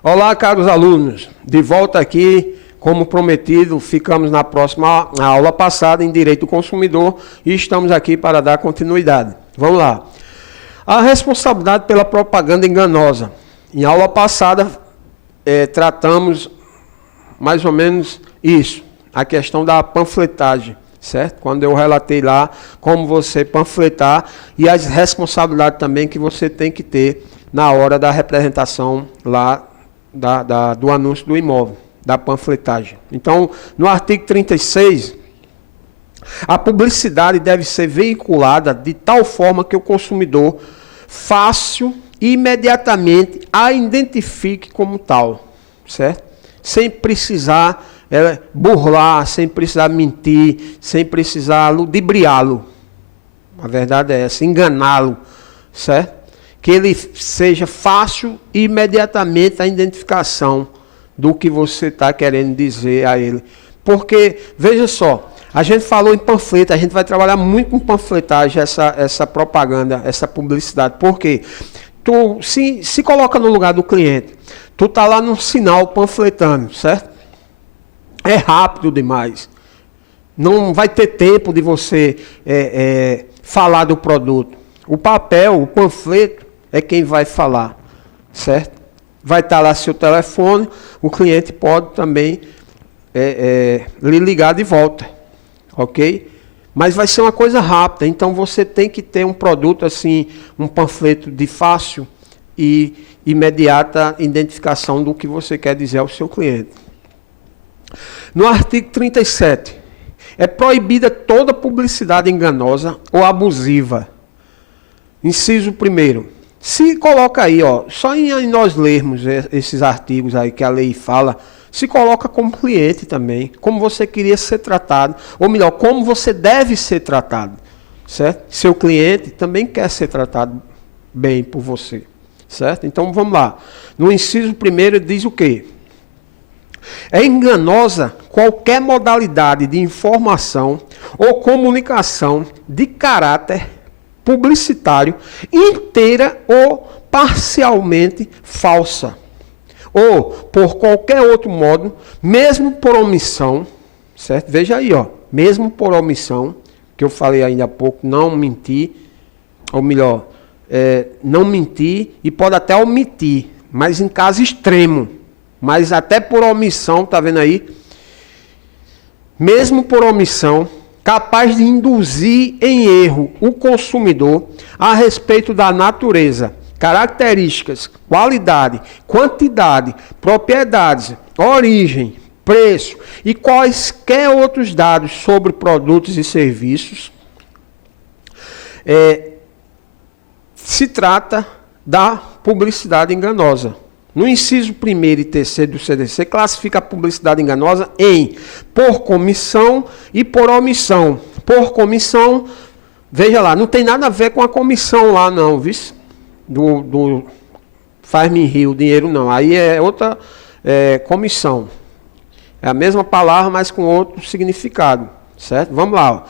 Olá, caros alunos. De volta aqui, como prometido, ficamos na próxima aula passada em Direito do Consumidor e estamos aqui para dar continuidade. Vamos lá. A responsabilidade pela propaganda enganosa. Em aula passada, tratamos mais ou menos isso, a questão da panfletagem, certo? Quando eu relatei lá como você panfletar e as responsabilidades também que você tem que ter na hora da representação lá do anúncio do imóvel, da panfletagem. Então, no artigo 36, a publicidade deve ser veiculada de tal forma que o consumidor fácil e imediatamente a identifique como tal, certo? Sem precisar burlar, sem precisar mentir, sem precisar ludibriá-lo. A verdade é essa, enganá-lo, certo? Que ele seja fácil e imediatamente a identificação do que você está querendo dizer a ele. Porque, veja só, a gente falou em panfleto, a gente vai trabalhar muito com panfletagem, essa propaganda, essa publicidade. Por quê? Tu se coloca no lugar do cliente, tu está lá num sinal panfletando, certo? É rápido demais. Não vai ter tempo de você falar do produto. O papel, o panfleto, é quem vai falar, certo? Vai estar lá seu telefone, o cliente pode também lhe ligar de volta, ok? Mas vai ser uma coisa rápida, então você tem que ter um produto assim, um panfleto de fácil e imediata identificação do que você quer dizer ao seu cliente. No artigo 37, é proibida toda publicidade enganosa ou abusiva. Inciso 1º. Se coloca aí, ó, só em nós lermos esses artigos aí que a lei fala, se coloca como cliente também, como você queria ser tratado, ou melhor, como você deve ser tratado, certo? Seu cliente também quer ser tratado bem por você, certo? Então vamos lá. No inciso 1º diz o quê? É enganosa qualquer modalidade de informação ou comunicação de caráter publicitário inteira ou parcialmente falsa, ou por qualquer outro modo, mesmo por omissão, certo? Veja aí, ó, mesmo por omissão, que eu falei ainda há pouco, não mentir, ou melhor, não mentir e pode até omitir, mas em caso extremo, mas até por omissão, tá vendo aí? Mesmo por omissão, capaz de induzir em erro o consumidor a respeito da natureza, características, qualidade, quantidade, propriedades, origem, preço e quaisquer outros dados sobre produtos e serviços, se trata da publicidade enganosa. No inciso 1º e 3º do CDC, classifica a publicidade enganosa em por comissão e por omissão. Por comissão, veja lá, não tem nada a ver com a comissão lá não, viu? Do faz-me rir o dinheiro não, aí é outra comissão. É a mesma palavra, mas com outro significado, certo? Vamos lá, ó.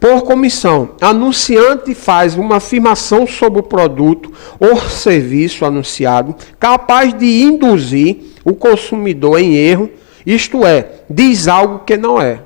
Por comissão, anunciante faz uma afirmação sobre o produto ou serviço anunciado, capaz de induzir o consumidor em erro, isto é, diz algo que não é.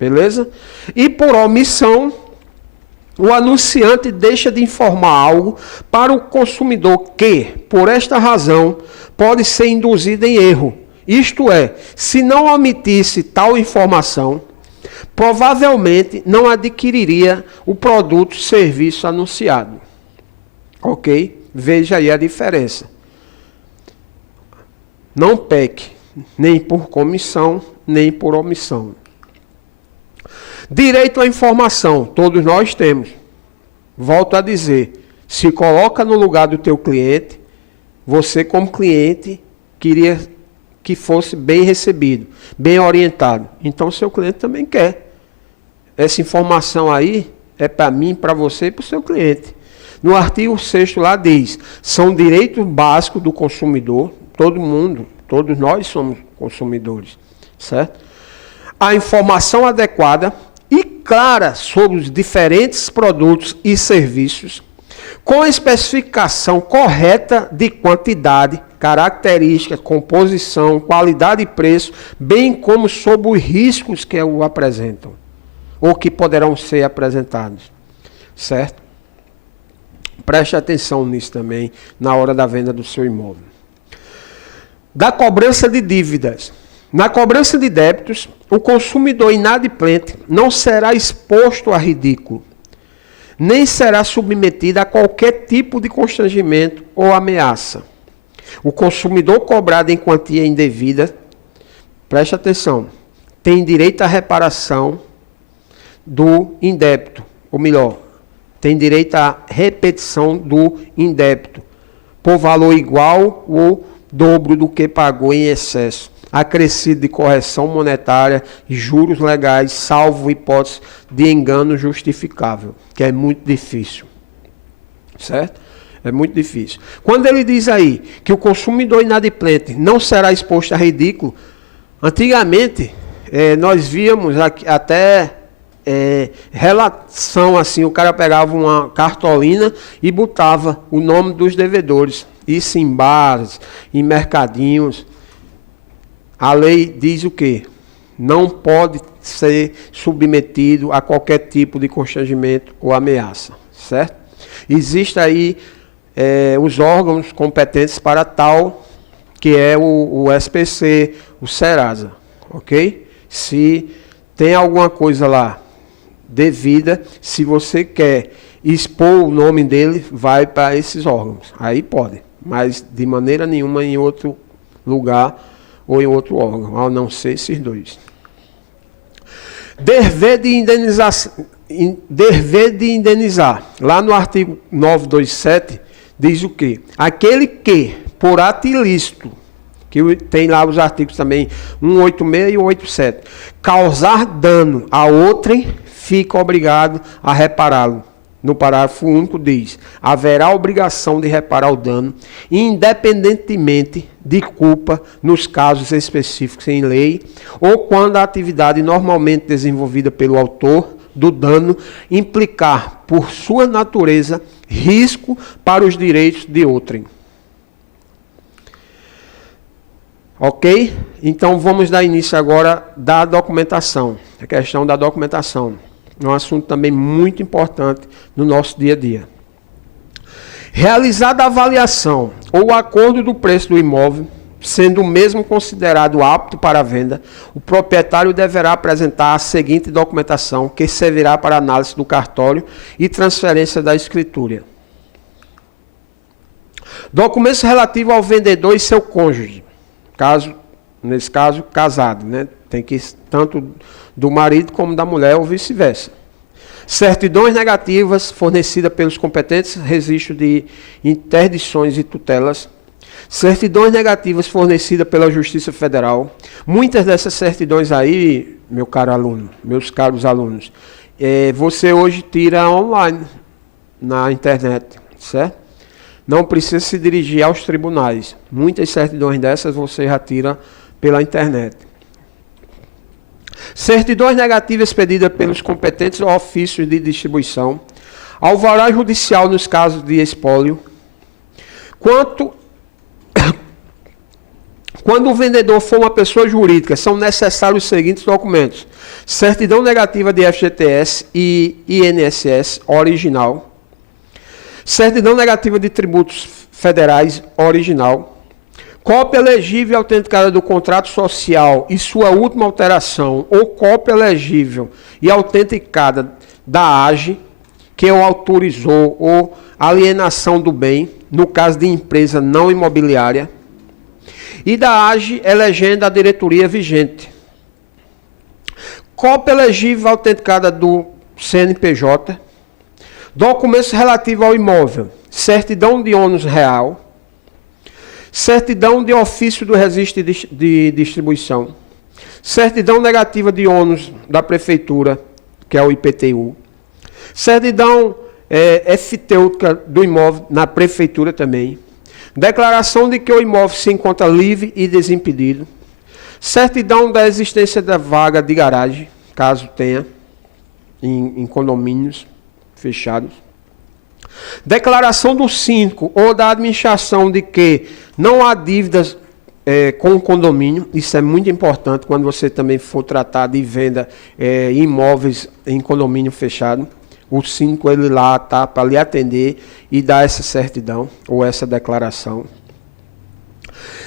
Beleza? E por omissão, o anunciante deixa de informar algo para o consumidor que, por esta razão, pode ser induzido em erro. Isto é, se não omitisse tal informação, provavelmente não adquiriria o produto ou serviço anunciado. Ok? Veja aí a diferença. Não peque, nem por comissão, nem por omissão. Direito à informação, todos nós temos. Volto a dizer, se coloca no lugar do teu cliente, você como cliente queria que fosse bem recebido, bem orientado. Então, seu cliente também quer. Essa informação aí é para mim, para você e para o seu cliente. No artigo 6º lá diz, são direitos básicos do consumidor, todo mundo, todos nós somos consumidores, certo? A informação adequada e clara sobre os diferentes produtos e serviços, com especificação correta de quantidade, características, composição, qualidade e preço, bem como sobre os riscos que o apresentam, ou que poderão ser apresentados. Certo? Preste atenção nisso também, na hora da venda do seu imóvel. Da cobrança de dívidas. Na cobrança de débitos, o consumidor inadimplente não será exposto a ridículo, nem será submetido a qualquer tipo de constrangimento ou ameaça. O consumidor cobrado em quantia indevida, preste atenção, tem direito à reparação do indébito, ou melhor, tem direito à repetição do indébito, por valor igual ou dobro do que pagou em excesso, acrescido de correção monetária e juros legais, salvo hipótese de engano justificável, que é muito difícil. Certo? É muito difícil. Quando ele diz aí que o consumidor inadimplente não será exposto a ridículo, antigamente nós víamos até relação assim, o cara pegava uma cartolina e botava o nome dos devedores. Isso em bares, em mercadinhos. A lei diz o quê? Não pode ser submetido a qualquer tipo de constrangimento ou ameaça, certo? Existe aí os órgãos competentes para tal, que é o SPC, o Serasa, ok? Se tem alguma coisa lá devida, se você quer expor o nome dele, vai para esses órgãos. Aí pode, mas de maneira nenhuma em outro lugar ou em outro órgão, a não ser esses dois. Dever de indenizar. Lá no artigo 927, diz o quê? Aquele que, por ato ilícito, que tem lá os artigos também 186 e 187, causar dano a outrem, fica obrigado a repará-lo. No parágrafo único diz, haverá obrigação de reparar o dano, independentemente de culpa nos casos específicos em lei, ou quando a atividade normalmente desenvolvida pelo autor do dano implicar, por sua natureza, risco para os direitos de outrem. Ok? Então vamos dar início agora da documentação, a questão da documentação. É um assunto também muito importante no nosso dia a dia. Realizada a avaliação ou o acordo do preço do imóvel, sendo o mesmo considerado apto para a venda, o proprietário deverá apresentar a seguinte documentação, que servirá para análise do cartório e transferência da escritura. Documentos relativos ao vendedor e seu cônjuge, nesse caso, casado, né? Tem que tanto do marido como da mulher ou vice-versa. Certidões negativas fornecidas pelos competentes registros de interdições e tutelas. Certidões negativas fornecidas pela Justiça Federal. Muitas dessas certidões aí, meu caro aluno, meus caros alunos, você hoje tira online, na internet, certo? Não precisa se dirigir aos tribunais. Muitas certidões dessas você já tira pela internet. Certidões negativas expedidas pelos competentes ofícios de distribuição. Alvará judicial nos casos de espólio. Quando o vendedor for uma pessoa jurídica, são necessários os seguintes documentos. Certidão negativa de FGTS e INSS original. Certidão negativa de tributos federais original. Cópia legível e autenticada do contrato social e sua última alteração, ou cópia legível e autenticada da AGE, que o autorizou, ou alienação do bem, no caso de empresa não imobiliária, e da AGE elegendo a diretoria vigente. Cópia legível e autenticada do CNPJ, documentos relativos ao imóvel, certidão de ônus real, certidão de ofício do registro de distribuição, certidão negativa de ônus da prefeitura, que é o IPTU, certidão efitêutica do imóvel na prefeitura também, declaração de que o imóvel se encontra livre e desimpedido, certidão da existência da vaga de garagem, caso tenha, em condomínios fechados, Declaração do síndico ou da administração de que não há dívidas com o condomínio. Isso é muito importante quando você também for tratar de venda imóveis em condomínio fechado. O síndico ele lá está para lhe atender e dar essa certidão ou essa declaração.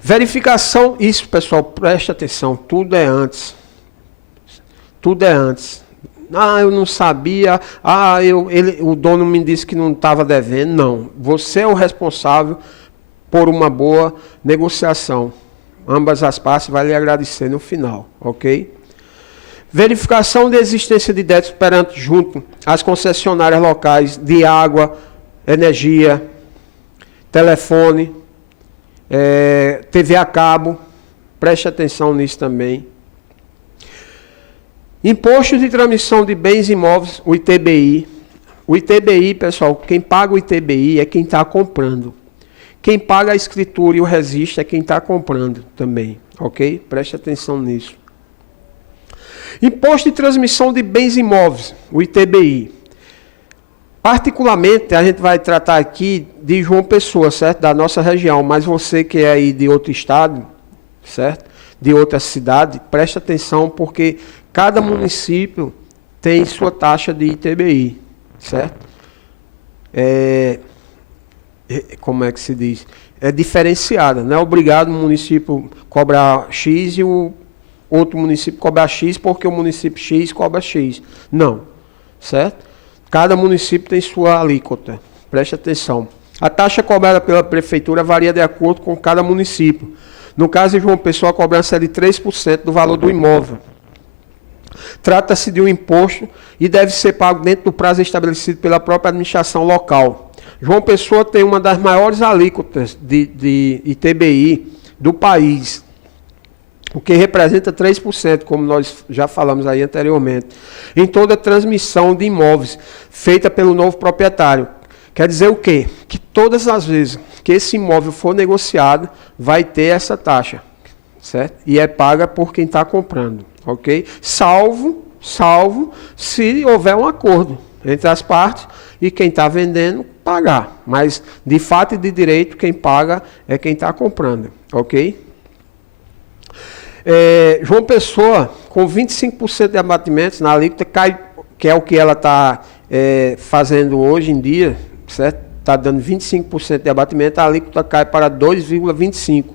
Verificação, isso pessoal, preste atenção, tudo é antes. Tudo é antes. Eu não sabia, o dono me disse que não estava devendo. Não, você é o responsável por uma boa negociação. Ambas as partes vão lhe agradecer no final, ok? Verificação de existência de débitos perante junto às concessionárias locais de água, energia, telefone, TV a cabo. Preste atenção nisso também. Imposto de transmissão de bens imóveis, o ITBI. O ITBI, pessoal, quem paga o ITBI é quem está comprando. Quem paga a escritura e o registro é quem está comprando também, ok? Preste atenção nisso. Imposto de transmissão de bens imóveis, o ITBI. Particularmente, a gente vai tratar aqui de João Pessoa, certo? Da nossa região, mas você que é aí de outro estado, certo? De outra cidade, preste atenção porque cada município tem sua taxa de ITBI, certo? Como é que se diz? É diferenciada, não é obrigado o município cobrar X e o outro município cobrar X porque o município X cobra X. Não, certo? Cada município tem sua alíquota, preste atenção. A taxa cobrada pela prefeitura varia de acordo com cada município. No caso de João Pessoa, a cobrança é de 3% do valor do imóvel. Trata-se de um imposto e deve ser pago dentro do prazo estabelecido pela própria administração local. João Pessoa tem uma das maiores alíquotas de ITBI do país, o que representa 3%, como nós já falamos aí anteriormente, em toda transmissão de imóveis feita pelo novo proprietário. Quer dizer o quê? Que todas as vezes que esse imóvel for negociado, vai ter essa taxa, certo? E é paga por quem está comprando, ok? Salvo se houver um acordo entre as partes e quem está vendendo pagar. Mas, de fato e de direito, quem paga é quem está comprando, ok? João Pessoa, com 25% de abatimentos na alíquota, cai, que é o que ela está fazendo hoje em dia, certo? Está dando 25% de abatimento, a alíquota cai para 2,25%.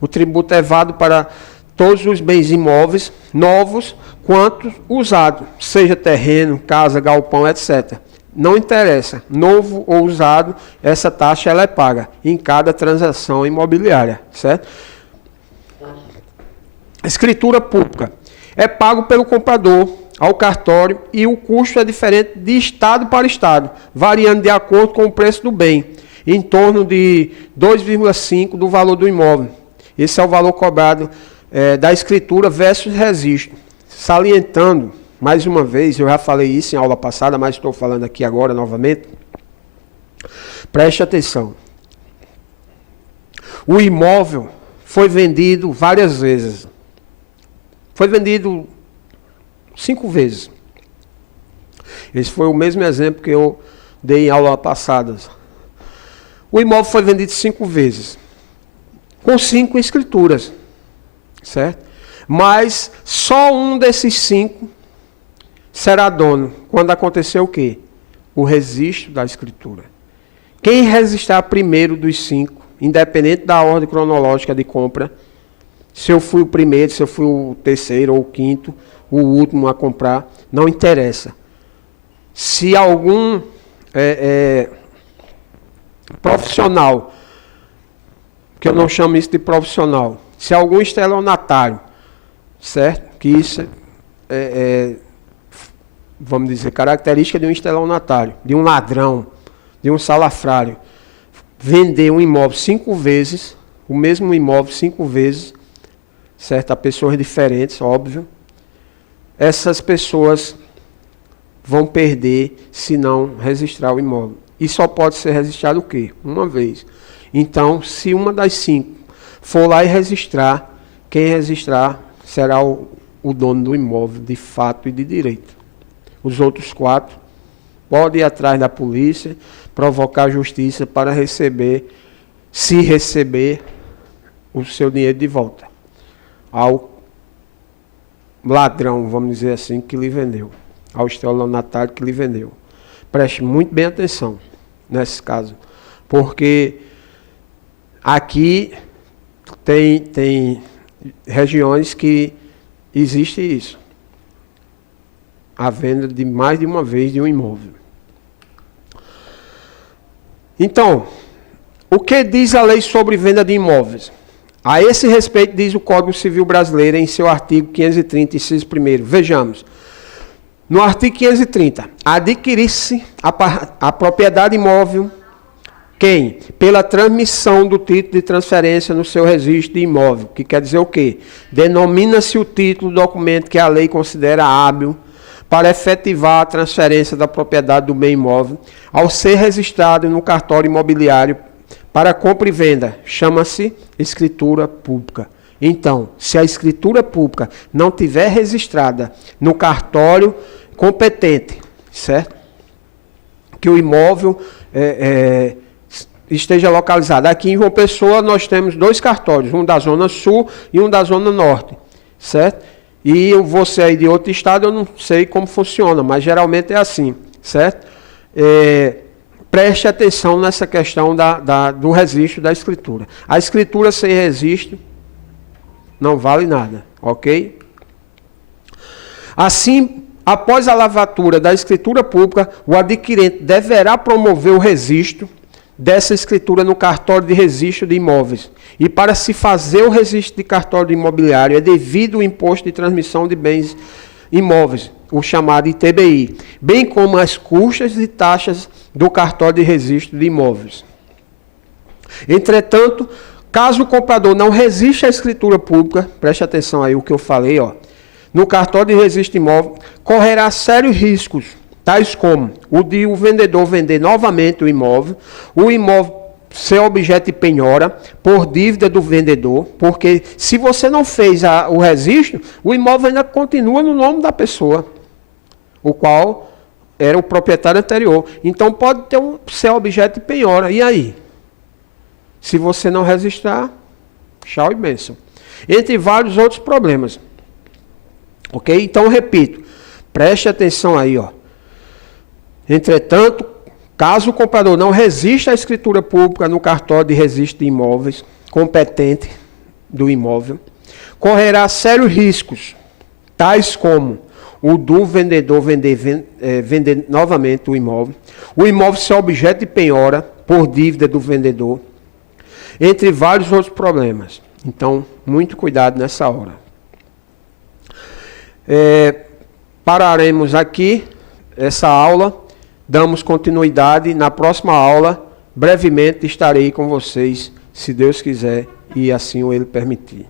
O tributo é válido para todos os bens imóveis, novos quanto usados, seja terreno, casa, galpão, etc. Não interessa, novo ou usado, essa taxa ela é paga em cada transação imobiliária, certo? Escritura pública. É pago pelo comprador ao cartório e o custo é diferente de estado para estado, variando de acordo com o preço do bem, em torno de 2,5% do valor do imóvel. Esse é o valor cobrado da escritura versus registro. Salientando, mais uma vez, eu já falei isso em aula passada, mas estou falando aqui agora novamente. Preste atenção. O imóvel foi vendido várias vezes. Foi vendido 5 vezes. Esse foi o mesmo exemplo que eu dei em aula passada. O imóvel foi vendido 5 vezes. Com 5 escrituras. Certo? Mas só um desses 5 será dono. Quando acontecer o quê? O registro da escritura. Quem registrar primeiro dos 5, independente da ordem cronológica de compra, se eu fui o primeiro, se eu fui o terceiro ou o quinto, o último a comprar, não interessa. Se algum profissional, que eu não chamo isso de profissional, se algum estelionatário, certo? Que isso vamos dizer, característica de um estelionatário, de um ladrão, de um salafrário, vender um imóvel 5 vezes, o mesmo imóvel 5 vezes, certo? A pessoas diferentes, óbvio. Essas pessoas vão perder se não registrar o imóvel. E só pode ser registrado o quê? Uma vez. Então, se uma das 5 for lá e registrar, quem registrar será o dono do imóvel, de fato e de direito. Os outros 4 pode ir atrás da polícia, provocar a justiça para receber, se receber, o seu dinheiro de volta ao ladrão, vamos dizer assim, que lhe vendeu, ao estelionatário que lhe vendeu. Preste muito bem atenção nesse caso, porque aqui tem regiões que existe isso, a venda de mais de uma vez de um imóvel. Então, o que diz a lei sobre venda de imóveis? A esse respeito diz o Código Civil Brasileiro em seu artigo 530, inciso 1º. Vejamos. No artigo 530, adquirir-se a propriedade imóvel, quem? Pela transmissão do título de transferência no seu registro de imóvel, que quer dizer o quê? Denomina-se o título do documento que a lei considera hábil para efetivar a transferência da propriedade do bem imóvel, ao ser registrado no cartório imobiliário para compra e venda, chama-se escritura pública. Então, se a escritura pública não tiver registrada no cartório competente, certo? Que o imóvel esteja localizado. Aqui em João Pessoa nós temos 2 cartórios, um da Zona Sul e um da Zona Norte, certo? E você aí de outro estado, eu não sei como funciona, mas geralmente é assim, certo? Preste atenção nessa questão do registro da escritura. A escritura sem registro não vale nada, ok? Assim, após a lavatura da escritura pública, o adquirente deverá promover o registro dessa escritura no cartório de registro de imóveis. E para se fazer o registro de cartório imobiliário, é devido o imposto de transmissão de bens imóveis, o chamado ITBI, bem como as custas e taxas do cartório de registro de imóveis. Entretanto, caso o comprador não resista à escritura pública, preste atenção aí o que eu falei, no cartório de registro de imóvel, correrá sérios riscos, tais como o de o vendedor vender novamente o imóvel ser objeto de penhora por dívida do vendedor, porque se você não fez o registro, o imóvel ainda continua no nome da pessoa, o qual era o proprietário anterior. Então pode ser objeto de penhora. E aí? Se você não registrar, tchau e bênção. Entre vários outros problemas. Ok? Então, repito, preste atenção aí, Entretanto, caso o comprador não resista à escritura pública no cartório de registro de imóveis competente do imóvel, correrá sérios riscos, tais como o do vendedor vender novamente o imóvel ser objeto de penhora por dívida do vendedor, entre vários outros problemas. Então, muito cuidado nessa hora. Pararemos aqui essa aula, damos continuidade. Na próxima aula, brevemente estarei com vocês, se Deus quiser e assim o Ele permitir.